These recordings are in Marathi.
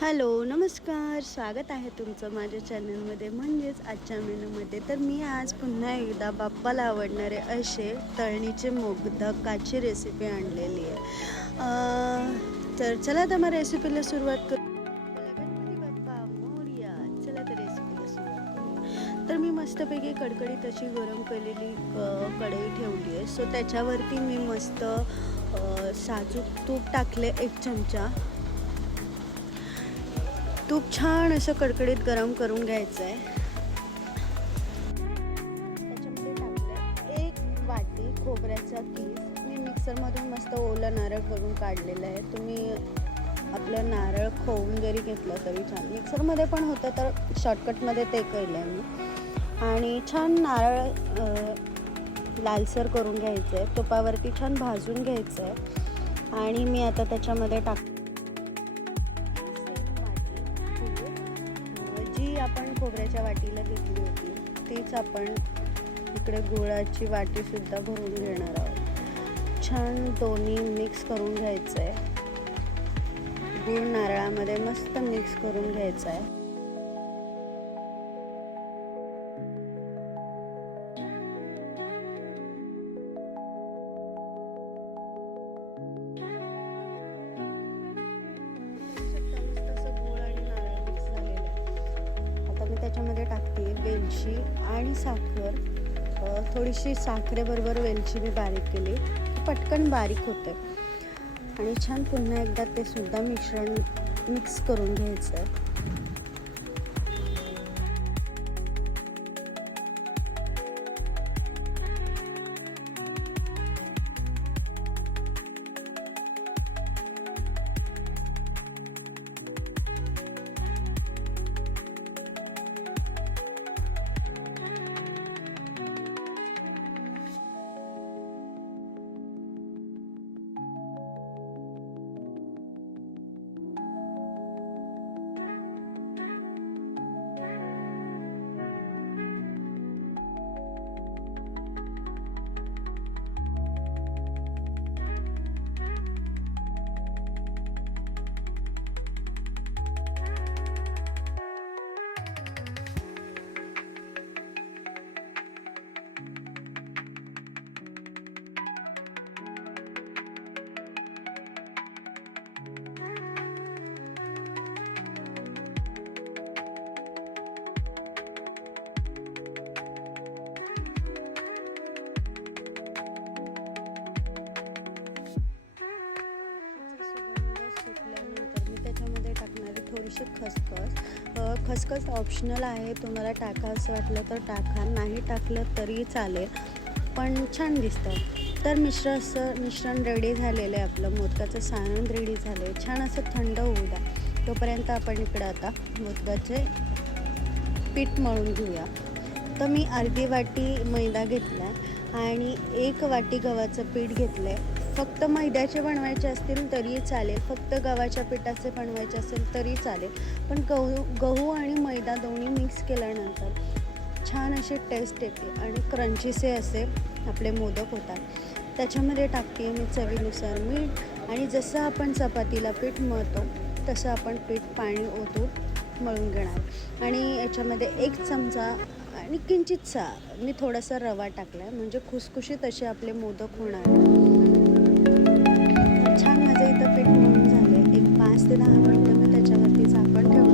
हॅलो नमस्कार. स्वागत आहे तुमचं माझ्या चॅनलमध्ये म्हणजेच आजच्या मेनूमध्ये. तर मी आज पुन्हा एकदा बाप्पाला आवडणारे असे तळणीचे मोदकाची रेसिपी आणलेली आहे. तर चला तर मग रेसिपीला सुरुवात करू. गणपती बाप्पा चला तर रेसिपीला सुरुवात करू तर मी मस्तपैकी कडकडी अशी गरम केलेली कढई ठेवली आहे. सो त्याच्यावरती मी मस्त साजूक तूप टाकले एक चमचा. तूप छान असं कडकडीत गरम करून घ्यायचं आहे त्याच्यामध्ये टाकलं एक वाटी खोबऱ्याचा कीस. मी मिक्सरमधून मस्त ओलं नारळ करून काढलेलं आहे. तुम्ही आपलं नारळ खोवून जरी घेतलं तरी छान. मिक्सरमध्ये पण होतं तर शॉर्टकटमध्ये ते केलं आहे मी. आणि छान नारळ लालसर करून घ्यायचं आहे तुपावरती छान भाजून घ्यायचं आहे आणि मी आता त्याच्यामध्ये टाक खोबऱ्याच्या वाटीला घेतली होती. तीच आपण इकडे गुळाची वाटी सुद्धा भरून घेणार आहोत. छान दोन्ही मिक्स करून घ्यायचं आहे गुळ नारळामध्ये मस्त मिक्स करून घ्यायचं आहे वेलची आणि साखर. थोडीशी साखरेबरोबर वेलची मी बारीक केली. पटकन बारीक होते. आणि छान पुन्हा एकदा ते सुद्धा मिश्रण मिक्स करून घ्यायचं. आहे थोडीशी खसखस. खसखस ऑप्शनल आहे. तुम्हाला टाकावंसं वाटलं तर टाका. नाही टाकलं तरी चालेल. पण छान दिसतं. तर मिश्र असं मिश्रण रेडी झालेलं आहे आपलं. मोदकाचं सारण रेडी झालं आहे छान असं थंड होऊ द्या. तोपर्यंत आपण इकडं आता मोदकाचे पीठ मळून घेऊया. तर मी अर्धी वाटी मैदा घेतला आणि एक वाटी गव्हाचं पीठ घेतलं आहे फक्त मैद्याचे बनवायचे असतील तरी चालेल फक्त गव्हाच्या पिठाचे बनवायचे असेल तरी चालेल. पण गहू गहू आणि मैदा दोन्ही मिक्स केल्यानंतर छान अशी टेस्ट येते आणि क्रंचीसे असे आपले मोदक होतात. त्याच्यामध्ये टाकते मी चवीनुसार मीठ आणि जसं आपण चपातीला पीठ मळतो तसं आपण पीठ पाणी ओतून मळून घेणार. आणि याच्यामध्ये एक चमचा आणि किंचितसा मी थोडासा रवा टाकला आहे म्हणजे खुसखुशीत असे आपले मोदक होणार. छान पीठ मळून झालं एक पाच ते दहा मिनटं मी त्याच्यावरती झाकण ठेवलं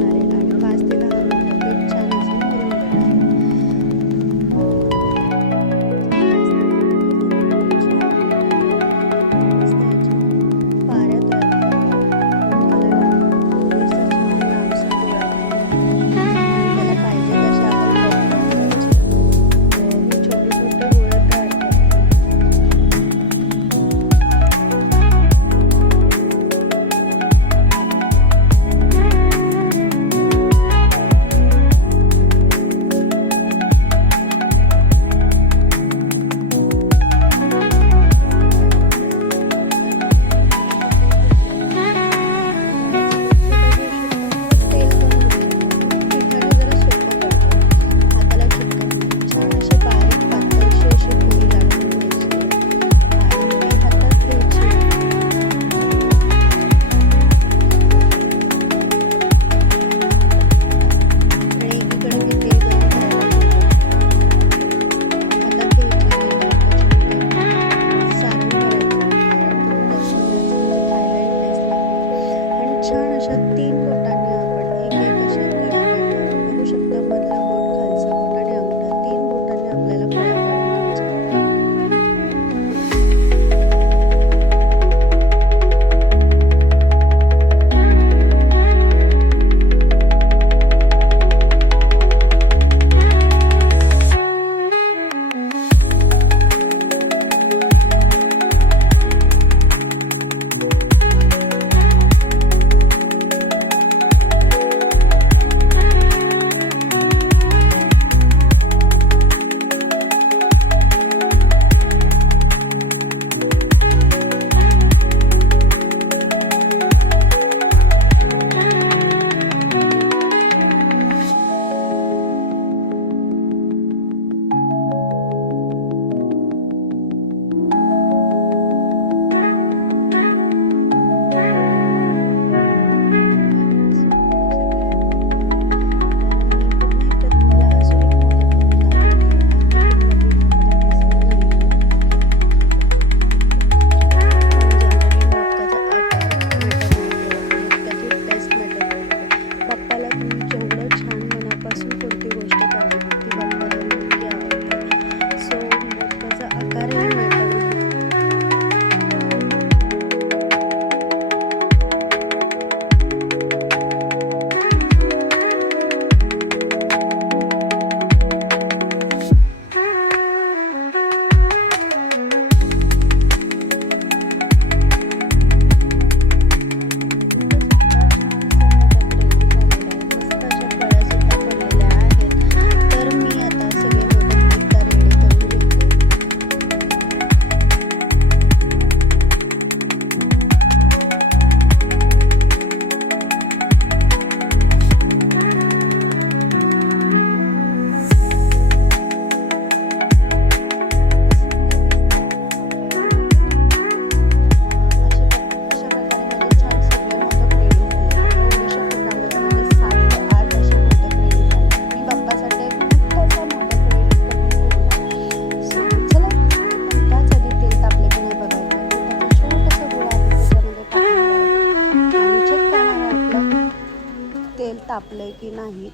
तापलं की नाही?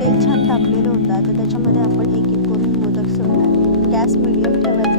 तेल छान तापलेलं होतं. तर त्याच्यामध्ये आपण एक एक करून मोदक सोडणार. गॅस मिडियम ठेवायचा.